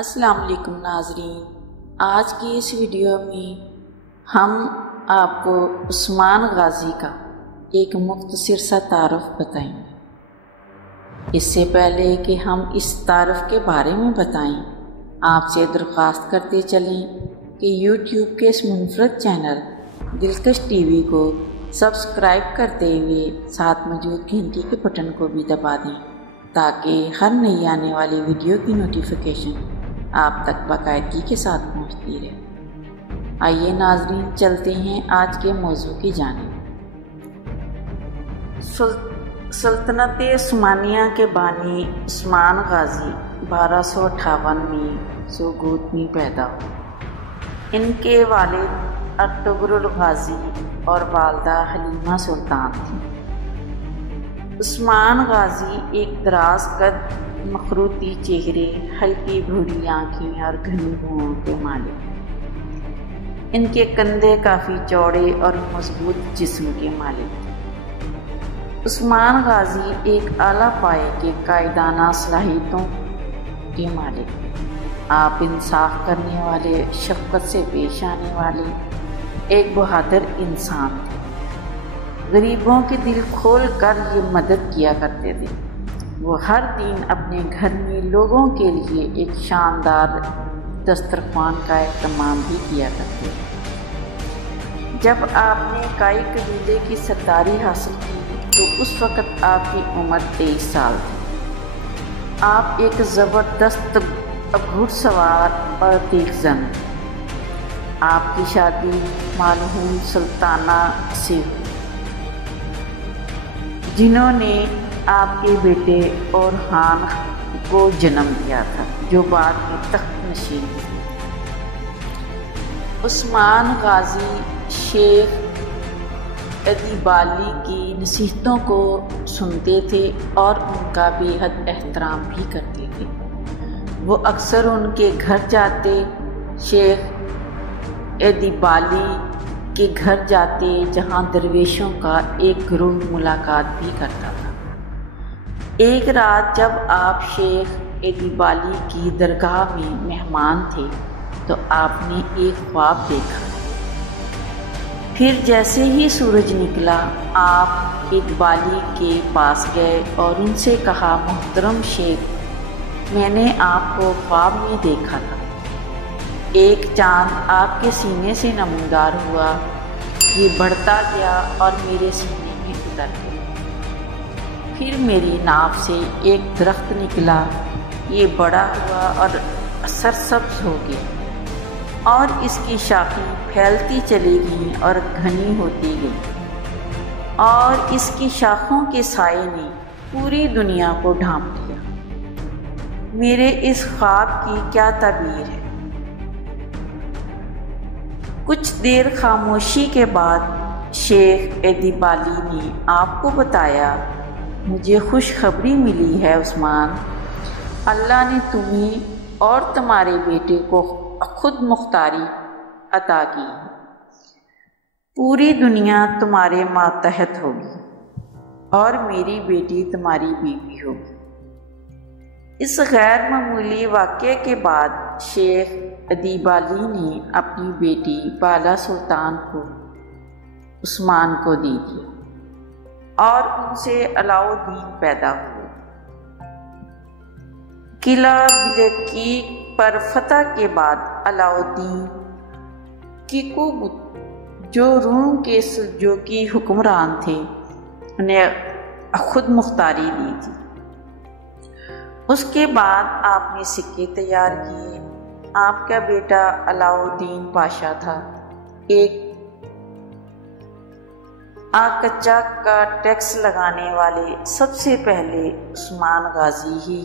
السلام علیکم ناظرین، آج کی اس ویڈیو میں ہم آپ کو عثمان غازی کا ایک مختصر سا تعارف بتائیں گے۔ اس سے پہلے کہ ہم اس تعارف کے بارے میں بتائیں، آپ سے درخواست کرتے چلیں کہ یوٹیوب کے اس منفرد چینل دلکش ٹی وی کو سبسکرائب کرتے ہوئے ساتھ موجود گھنٹی کے بٹن کو بھی دبا دیں تاکہ ہر نئی آنے والی ویڈیو کی نوٹیفیکیشن آپ تک باقاعدگی کے ساتھ پہنچتی رہے۔ آئیے ناظرین، چلتے ہیں آج کے موضوع کی جانب۔ سلطنت عثمانیہ کے بانی عثمان غازی 1258 میں سوگوت میں پیدا ہوئے۔ ان کے والد ارطغرل الغازی اور والدہ حلیمہ سلطان تھیں۔ عثمان غازی ایک دراز قد، مخروطی چہرے، ہلکی بھوری آنکھیں اور گھنی بھوؤں کے مالک تھے۔ ان کے کندھے کافی چوڑے اور مضبوط جسم کے مالک تھے۔ عثمان غازی ایک اعلیٰ پائے کے قائدانہ صلاحیتوں کے مالک تھے۔ آپ انصاف کرنے والے، شفقت سے پیش آنے والے ایک بہادر انسان تھے۔ غریبوں کے دل کھول کر یہ مدد کیا کرتے تھے۔ وہ ہر دن اپنے گھر میں لوگوں کے لیے ایک شاندار دسترخوان کا اہتمام بھی کیا کرتے تھے۔ جب آپ نے کائی قبیلے کی سرداری حاصل کی تو اس وقت آپ کی عمر 23 سال تھی۔ آپ ایک زبردست گھڑ سوار اور تیز زن تھے۔ آپ کی شادی مالہون سلطانہ سے ہوئی، جنہوں نے آپ کے بیٹے اورحان کو جنم دیا تھا، جو بعد میں تخت نشین تھے۔ عثمان غازی شیخ ادیبالی کی نصیحتوں کو سنتے تھے اور ان کا بے حد احترام بھی کرتے تھے۔ وہ اکثر ان کے گھر جاتے، شیخ ادیبالی کے گھر جاتے جہاں درویشوں کا ایک گروہ ملاقات بھی کرتا تھا۔ ایک رات جب آپ شیخ ادیبالی کی درگاہ میں مہمان تھے تو آپ نے ایک خواب دیکھا۔ پھر جیسے ہی سورج نکلا، آپ ادیبالی کے پاس گئے اور ان سے کہا، محترم شیخ، میں نے آپ کو خواب میں دیکھا تھا۔ ایک چاند آپ کے سینے سے نمودار ہوا، یہ بڑھتا گیا اور میرے سینے میں اتر گیا۔ پھر میری ناف سے ایک درخت نکلا، یہ بڑا ہوا اور سرسبز ہو گیا اور اس کی شاخیں پھیلتی چلی گئیں اور گھنی ہوتی گئیں اور اس کی شاخوں کے سائے نے پوری دنیا کو ڈھانپ لیا۔ میرے اس خواب کی کیا تعبیر ہے؟ کچھ دیر خاموشی کے بعد شیخ ادیبالی نے آپ کو بتایا، مجھے خوشخبری ملی ہے عثمان، اللہ نے تمہیں اور تمہارے بیٹے کو خود مختاری عطا کی ہے۔ پوری دنیا تمہارے ماتحت ہوگی اور میری بیٹی تمہاری بیوی ہوگی۔ اس غیر معمولی واقعے کے بعد شیخ ادیبالی نے اپنی بیٹی بالا سلطان کو عثمان کو دے دیا اور ان سے علاؤالدین پیدا ہوئے۔ قلعہ بلقیس پر فتح کے بعد علاؤالدین کیکوبت، جو روم کے سلجوقی حکمران تھے، انہیں خود مختاری دی تھی۔ اس کے بعد آپ نے سکے تیار کیے۔ آپ کا بیٹا علاؤالدین پاشا تھا۔ ایک آقچہ کا ٹیکس لگانے والے سب سے پہلے عثمان غازی ہی۔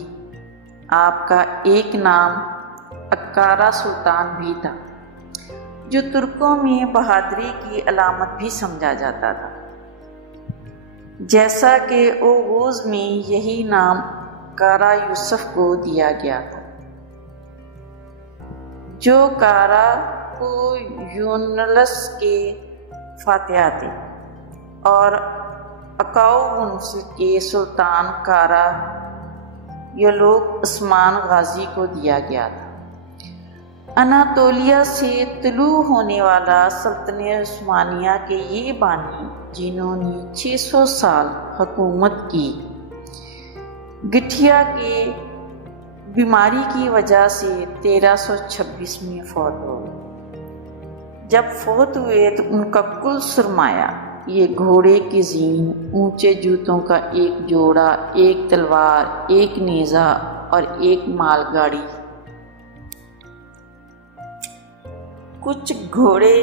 آپ کا ایک نام اکارا سلطان بھی تھا، جو ترکوں میں بہادری کی علامت بھی سمجھا جاتا تھا، جیسا کہ اوغوز میں یہی نام کارا یوسف کو دیا گیا تھا، جو کارا کو یونلس کے فاتح تھے، اور اکاؤ ونش کے سلطان کارا یلوک عثمان غازی کو دیا گیا تھا۔ اناطولیہ سے طلوع ہونے والا سلطنت عثمانیہ کے یہ بانی جنہوں نے 600 سال حکومت کی، گٹھیا کے بیماری کی وجہ سے 1326 میں فوت ہو گئے۔ جب فوت ہوئے تو ان کا کل سرمایہ، یہ گھوڑے کی زین، اونچے جوتوں کا ایک جوڑا، ایک تلوار، ایک نیزہ اور ایک مال گاڑی، کچھ گھوڑے،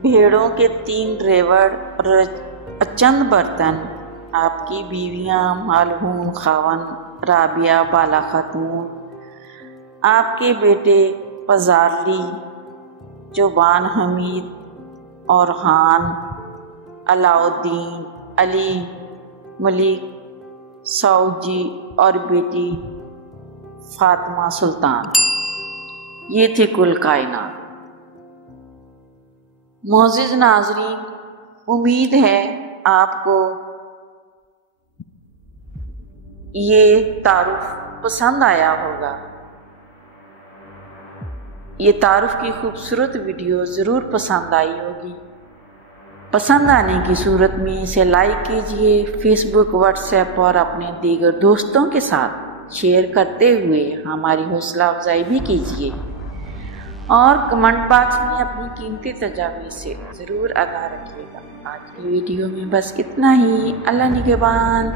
بھیڑوں کے 3 ڈرائیور اور چند برتن، آپ کی بیویاں مالہون خاوند رابعہ بالا خاتون، آپ کے بیٹے پزارلی، چوبان حمید، اورحان، علاؤالدین، علی ملک سعود جی اور بیٹی فاطمہ سلطان، یہ تھی کل کائنات۔ معزز ناظرین، امید ہے آپ کو یہ تعارف پسند آیا ہوگا۔ یہ تعارف کی خوبصورت ویڈیو ضرور پسند آئی ہوگی۔ پسند آنے کی صورت میں اسے لائک کیجئے، فیس بک، واٹس ایپ اور اپنے دیگر دوستوں کے ساتھ شیئر کرتے ہوئے ہماری حوصلہ افزائی بھی کیجئے، اور کمنٹ باکس میں اپنی قیمتی تجاویز سے ضرور آگاہ رکھیے گا۔ آج کی ویڈیو میں بس اتنا ہی۔ اللہ نگہبان۔